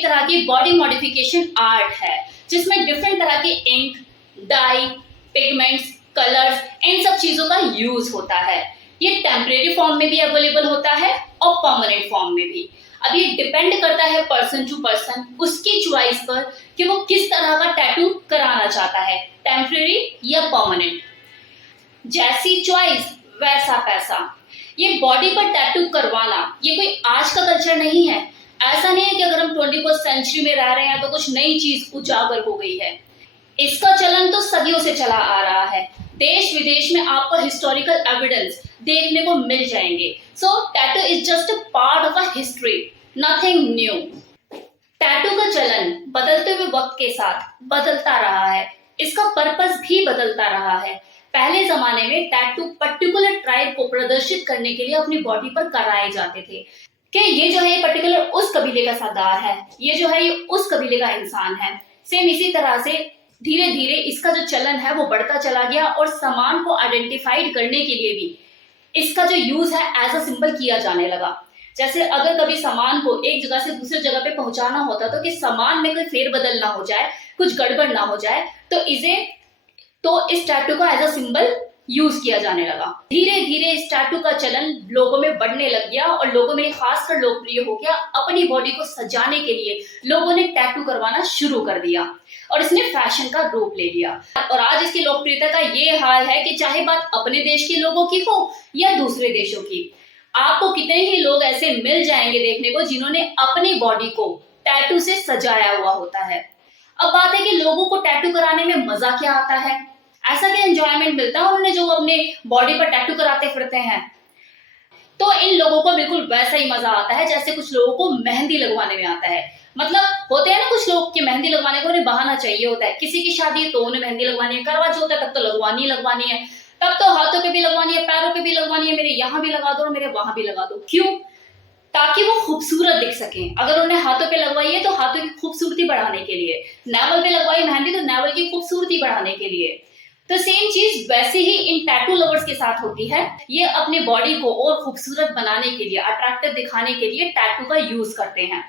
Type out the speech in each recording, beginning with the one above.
एक तरह की बॉडी मॉडिफिकेशन आर्ट है जिसमें डिफरेंट तरह के इंक, डाई, पिगमेंट्स, कलर्स, इन सब चीजों का यूज होता है। ये टेम्परेरी फॉर्म में भी अवेलेबल होता है और परमानेंट फॉर्म में भी। अब ये डिपेंड करता है पर्सन टू पर्सन, उसकी चॉइस पर कि वो किस तरह का टैटू कराना चाहता है, टेम्परेरी या परमानेंट। जैसी चॉइस वैसा पैसा। ये बॉडी पर टैटू करवाना ये कोई आज का कल्चर नहीं है। ऐसा नहीं है कि अगर हम 21st सेंचुरी में रह रहे हैं तो कुछ नई चीज उजागर हो गई है। इसका चलन तो सदियों से चला आ रहा है। देश विदेश में आपको हिस्टोरिकल एविडेंस देखने को मिल जाएंगे। So tattoo is just a part of a history, nothing new. Tattoo का चलन बदलते हुए वक्त के साथ बदलता रहा है, इसका पर्पस भी बदलता रहा है। पहले जमाने में टैटू पर्टिकुलर ट्राइब को प्रदर्शित करने के लिए अपनी बॉडी पर कराए जाते थे कि ये जो है ये पर्टिकुलर उस कबीले का सरदार है, ये जो है ये उस कबीले का इंसान है। सेम इसी तरह से धीरे धीरे इसका जो चलन है वो बढ़ता चला गया और सामान को आइडेंटिफाइड करने के लिए भी इसका जो यूज है एज अ सिंबल किया जाने लगा। जैसे अगर कभी सामान को एक जगह से दूसरी जगह पे पहुंचाना होता तो कि सामान में कोई फेरबदल ना हो जाए, कुछ गड़बड़ ना हो जाए, तो इस टैटू को एज अ सिंबल यूज किया जाने लगा। धीरे धीरे इस टैटू का चलन लोगों में बढ़ने लग गया और लोगों में खासकर लोकप्रिय हो गया। अपनी बॉडी को सजाने के लिए लोगों ने टैटू करवाना शुरू कर दिया और इसने फैशन का रूप ले लिया। और आज इसकी लोकप्रियता का ये हाल है कि चाहे बात अपने देश के लोगों की हो या दूसरे देशों की, आपको कितने ही लोग ऐसे मिल जाएंगे देखने को जिन्होंने अपनी बॉडी को टैटू से सजाया हुआ होता है। अब बात है कि लोगों को टैटू कराने में मजा क्या आता है, ऐसा क्या एंजॉयमेंट मिलता है उन्हें जो अपने बॉडी पर टैटू कराते फिरते हैं। तो इन लोगों को बिल्कुल वैसा ही मजा आता है जैसे कुछ लोगों को मेहंदी लगवाने में आता है। मतलब होते हैं ना कुछ लोग कि मेहंदी लगवाने को उन्हें बहाना चाहिए होता है। किसी की शादी है तो उन्हें मेहंदी लगवानी है, करवा चौथ है तब तो लगवानी है, तब तो हाथों पे भी लगवानी है, पैरों पे भी लगवानी है, मेरे यहाँ भी लगा दो और मेरे वहां भी लगा दो। क्यों? ताकि वो खूबसूरत दिख सके। अगर उन्हें हाथों पे लगवाई है तो हाथों की खूबसूरती बढ़ाने के लिए, नेवल पे लगवाई मेहंदी तो नेवल की खूबसूरती बढ़ाने के लिए। तो सेम चीज वैसे ही इन टैटू लवर्स के साथ होती है। ये अपने बॉडी को और खूबसूरत बनाने के लिए, अट्रैक्टिव दिखाने के लिए टैटू का यूज करते हैं।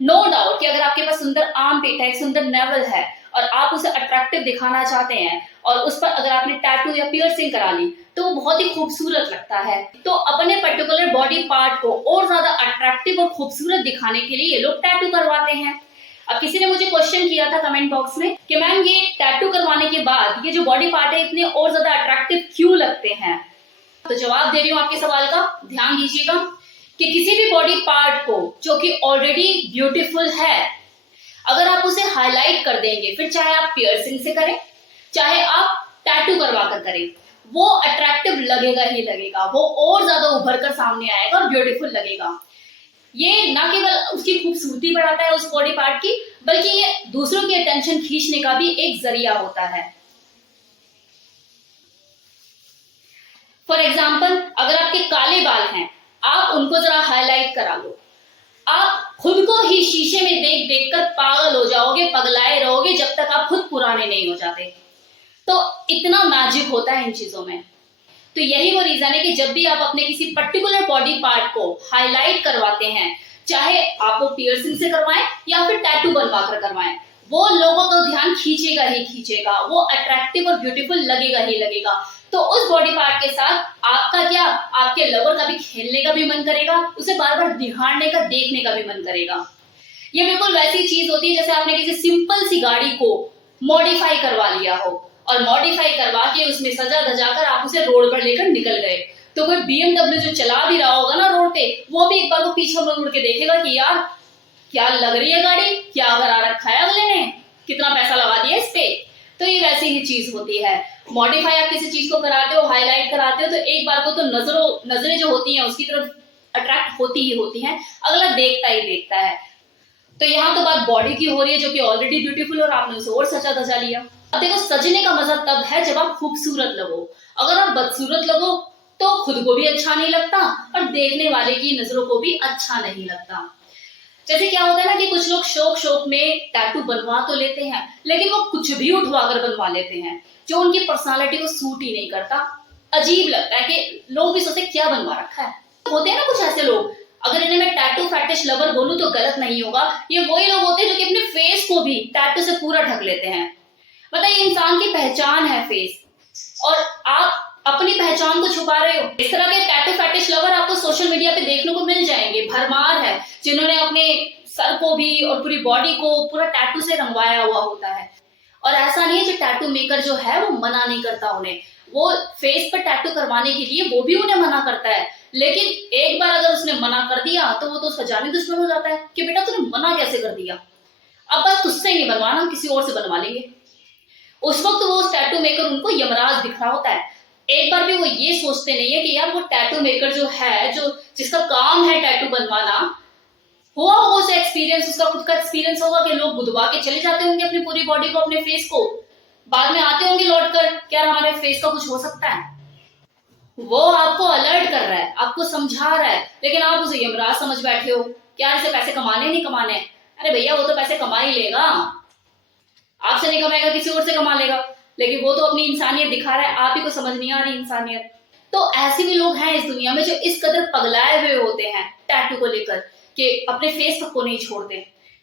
नो डाउट कि अगर आपके पास सुंदर आर्म पिट है, सुंदर नेवल है और आप उसे अट्रैक्टिव दिखाना चाहते हैं और उस पर अगर आपने टैटू या पियर्सिंग करा ली तो वो बहुत ही खूबसूरत लगता है। तो अपने पर्टिकुलर बॉडी पार्ट को और ज्यादा अट्रैक्टिव और खूबसूरत दिखाने के लिए ये लोग टैटू करवाते हैं। अब किसी ने मुझे क्वेश्चन किया था कमेंट बॉक्स में कि मैम ये टैटू करवाने के बाद ये जो बॉडी पार्ट है इतने और ज्यादा अट्रैक्टिव क्यों लगते हैं। तो जवाब दे रही हूँ आपके सवाल का, ध्यान दीजिएगा कि किसी भी बॉडी पार्ट को जो कि ऑलरेडी ब्यूटीफुल है, अगर आप उसे हाईलाइट कर देंगे, फिर चाहे आप पियर्सिंग से करें चाहे आप टैटू करवा कर करें, वो अट्रैक्टिव लगेगा ही लगेगा, वो और ज्यादा उभर कर सामने आएगा और ब्यूटीफुल लगेगा। ये ना केवल उसकी खूबसूरती बढ़ाता है उस बॉडी पार्ट की, बल्कि ये दूसरों की अटेंशन खींचने का भी एक जरिया होता है। फॉर एग्जाम्पल, अगर आपके काले बाल हैं, आप उनको जरा हाईलाइट करा लो, आप खुद को ही शीशे में देख देख कर पागल हो जाओगे, पगलाए रहोगे जब तक आप खुद पुराने नहीं हो जाते। तो इतना मैजिक होता है इन चीजों में। तो यही वो रीजन है कि जब भी आप अपने किसी पर्टिकुलर बॉडी पार्ट को हाईलाइट करवाते हैं, चाहे आप वो पियर्सिंग से करवाएं या फिर टैटू बनवा कर करवाएं, वो लोगों का ध्यान खींचेगा ही खींचेगा, वो अट्रैक्टिव और ब्यूटीफुल लगेगा ही लगेगा। तो उस बॉडी पार्ट के साथ आपका क्या, आपके लवर का भी खेलने का भी मन करेगा, उसे बार बार निहारने का, देखने का भी मन करेगा। ये बिल्कुल वैसी चीज होती है जैसे आपने किसी सिंपल सी गाड़ी को मॉडिफाई करवा लिया हो और मॉडिफाई करवा के उसमें सजा धजा कर आप उसे रोड पर लेकर निकल गए। तो कोई BMW जो चला भी रहा होगा ना रोड पे, वो भी एक बार को पीछे मुड़ के देखेगा कि यार क्या लग रही है गाड़ी, क्या करा रखा है अगले ने, कितना पैसा लगा दिया इस पे। तो ये वैसी ही चीज होती है। मॉडिफाई आप किसी चीज को कराते हो, हाईलाइट कराते हो, तो एक बार को तो नजरें जो होती हैं उसकी तरफ अट्रैक्ट होती ही होती हैं, अगला देखता ही देखता है। तो यहाँ तो बात बॉडी की हो रही है जो कि ऑलरेडी ब्यूटीफुल और आपने उसे और सजा धजा लिया। अब देखो, सजने का मजा तब है जब आप खूबसूरत लगो। अगर आप बदसूरत लगो तो खुद को भी अच्छा नहीं लगता और देखने वाले की नजरों को भी अच्छा नहीं लगता। जैसे क्या होता है ना कि कुछ लोग शौक में टैटू बनवा तो लेते हैं, लेकिन वो कुछ भी उठवा कर बनवा लेते हैं जो उनकी पर्सनालिटी को सूट ही नहीं करता। अजीब लगता है कि लोग भी सोचते क्या बनवा रखा है। होते हैं ना कुछ ऐसे लोग, अगर इन्हें मैं टैटू टैटू फैटिश लवर बोलूं तो गलत नहीं होगा, ये वही लोग होते हैं जो कि अपने फेस को भी टैटू से पूरा ढक लेते हैं। मतलब ये इंसान की पहचान है फेस, और आप अपनी पहचान को छुपा रहे हो। इस तरह के टैटू फैटिश लवर आपको सोशल मीडिया पे देखने को मिल जाएंगे, भरमार है, जिन्होंने अपने सर को भी और पूरी बॉडी को पूरा टैटू से रंगवाया हुआ होता है। और ऐसा नहीं है, जो टैटू मेकर जो है वो मना नहीं करता उन्हें, वो फेस पर टैटू करवाने के लिए वो भी उन्हें मना करता है, लेकिन एक बार अगर उसने मना कर दिया तो वो तो उसका जानी दुश्मन हो जाता है कि बेटा तूने मना कैसे कर दिया, अब बस तुझसे नहीं बनवाना, हम किसी और से बनवा लेंगे। उस वक्त वो टैटू मेकर उनको यमराज दिख रहा होता है। एक बार भी वो ये सोचते नहीं है कि यार वो टैटू मेकर जो है, जो जिसका काम है टैटू बनवाना, हुआ होगा उसे एक्सपीरियंस, उसका खुद का एक्सपीरियंस होगा कि लोग गुदवा के चले जाते होंगे अपनी पूरी बॉडी को, अपने फेस को, बाद में आते होंगे लौट कर कि यार हमारे फेस का कुछ हो सकता है। वो आपको अलर्ट कर रहा है, आपको समझा रहा है, लेकिन आप उसे यमराज समझ बैठे हो कि यार इसे पैसे कमाने नहीं कमाने। अरे भैया वो तो पैसे कमा ही लेगा, आपसे नहीं कमाएगा किसी और से कमा लेगा, लेकिन वो तो अपनी इंसानियत दिखा रहा है, आप ही को समझ नहीं आ रही इंसानियत। तो ऐसे भी लोग हैं इस दुनिया में जो इस कदर पगलाए हुए होते हैं टैटू को लेकर कि अपने फेस तक को नहीं छोड़ते।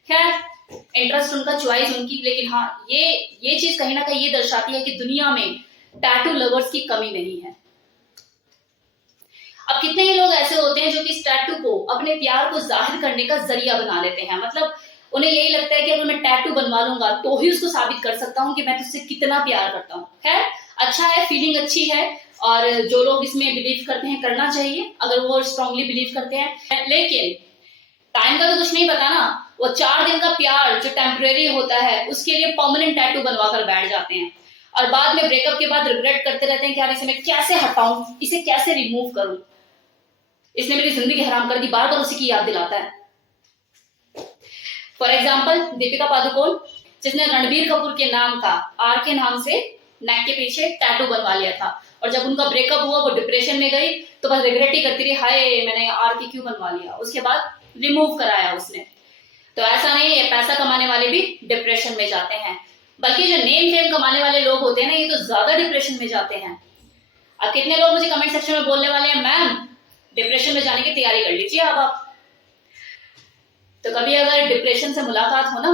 खैर, इंटरेस्ट उनका, चॉइस उनकी, लेकिन हाँ ये चीज कहीं ना कहीं ये दर्शाती है कि दुनिया में टैटू लवर्स की कमी नहीं है। अब कितने ही लोग ऐसे होते हैं जो कि इस टैटू को अपने प्यार को जाहिर करने का जरिया बना लेते हैं। मतलब उन्हें यही लगता है कि अगर मैं टैटू बनवा लूंगा तो ही उसको साबित कर सकता हूँ कि मैं तुझसे कितना प्यार करता हूँ। खैर, अच्छा है, फीलिंग अच्छी है, और जो लोग इसमें बिलीव करते हैं करना चाहिए अगर वो स्ट्रांगली बिलीव करते हैं। लेकिन टाइम का तो कुछ नहीं पता ना, वो 4 दिन का प्यार जो टेम्परेरी होता है उसके लिए परमानेंट टैटू बनवा कर बैठ जाते हैं, और बाद में ब्रेकअप के बाद रिग्रेट करते रहते हैं कि यार इसे मैं कैसे हटाऊं, इसे कैसे रिमूव करूं, इसने मेरी जिंदगी हराम कर दी, बार बार उसी की याद दिलाता है। फॉर एग्जाम्पल दीपिका पादुकोण, जिसने रणबीर कपूर के नाम का आर के नाम से नेक के पीछे टैटू बनवा लिया था, और जब उनका ब्रेकअप हुआ वो डिप्रेशन में गई तो बस रिग्रेट ही करती रही, हाय मैंने आर के क्यों बनवा लिया। उसके बाद रिमूव कराया उसने। तो ऐसा नहीं है, पैसा कमाने वाले भी डिप्रेशन में जाते हैं, बल्कि जो नेम फेम कमाने वाले लोग होते हैं ना, ये तो ज्यादा डिप्रेशन में जाते हैं। अब कितने लोग मुझे कमेंट सेक्शन में बोलने वाले हैं, मैम डिप्रेशन में जाने की तैयारी कर लीजिए अब आप। तो कभी अगर डिप्रेशन से मुलाकात हो ना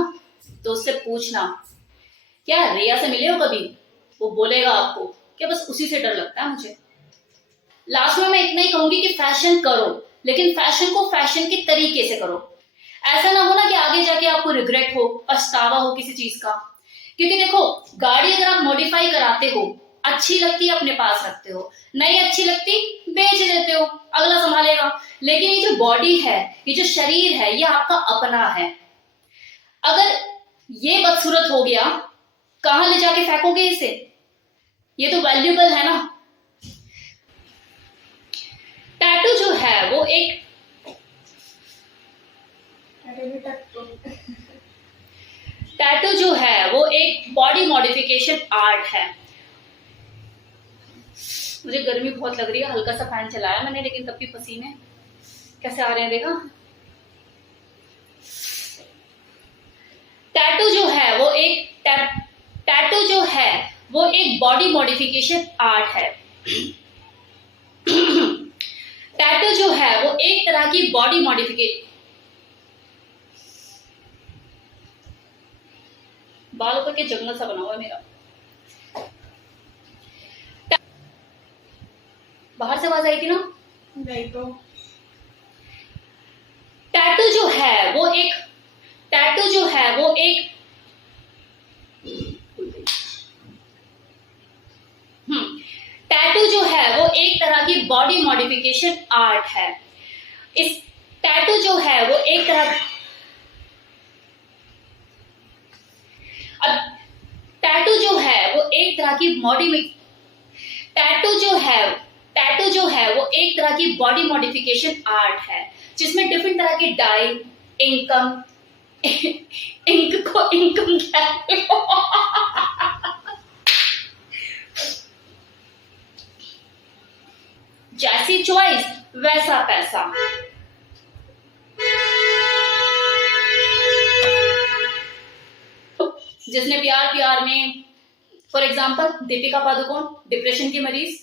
तो उससे पूछना, क्या रिया से मिले हो कभी, वो बोलेगा आपको कि बस उसी से डर लगता है मुझे। लास्ट में मैं इतना ही कहूंगी कि फैशन करो, लेकिन फैशन को फैशन के तरीके से करो। ऐसा ना हो ना कि आगे जाके आपको रिग्रेट हो, पछतावा हो किसी चीज का। क्योंकि देखो, गाड़ी अगर आप मॉडिफाई कराते हो, अच्छी लगती है अपने पास रखते हो, नहीं अच्छी लगती बेच देते हो, अगला संभालेगा। लेकिन ये जो बॉडी है, ये जो शरीर है, ये आपका अपना है। अगर ये बदसूरत हो गया, कहां ले जाके फेंकोगे इसे, ये तो वैल्यूएबल है ना। टैटू जो है वो एक टैटू जो है वो एक बॉडी मॉडिफिकेशन आर्ट है। मुझे गर्मी बहुत लग रही है, हल्का सा फैन चलाया मैंने, लेकिन तब भी पसीने कैसे आ रहे हैं देखा। टैटू जो है वो एक बॉडी मॉडिफिकेशन आर्ट है। टैटू जो है वो एक तरह की बॉडी मॉडिफिकेशन, बाल ऊपर के जंगल सा बना हुआ है मेरा। बाहर से आवाज आई थी ना? नहीं तो टैटू जो है वो एक टैटू जो है वो एक टैटू जो है वो एक तरह की बॉडी मॉडिफिकेशन आर्ट है। इस टैटू जो है वो एक तरह टैटू जो है वो एक तरह की टैटू जो है वो एक तरह की बॉडी मॉडिफिकेशन आर्ट है, जिसमें डिफरेंट तरह के डाई, इनकम जैसी चॉइस वैसा पैसा। जिसने प्यार में, for example Deepika Padukone, depression की मरीज,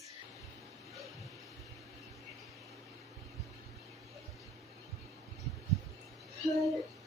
है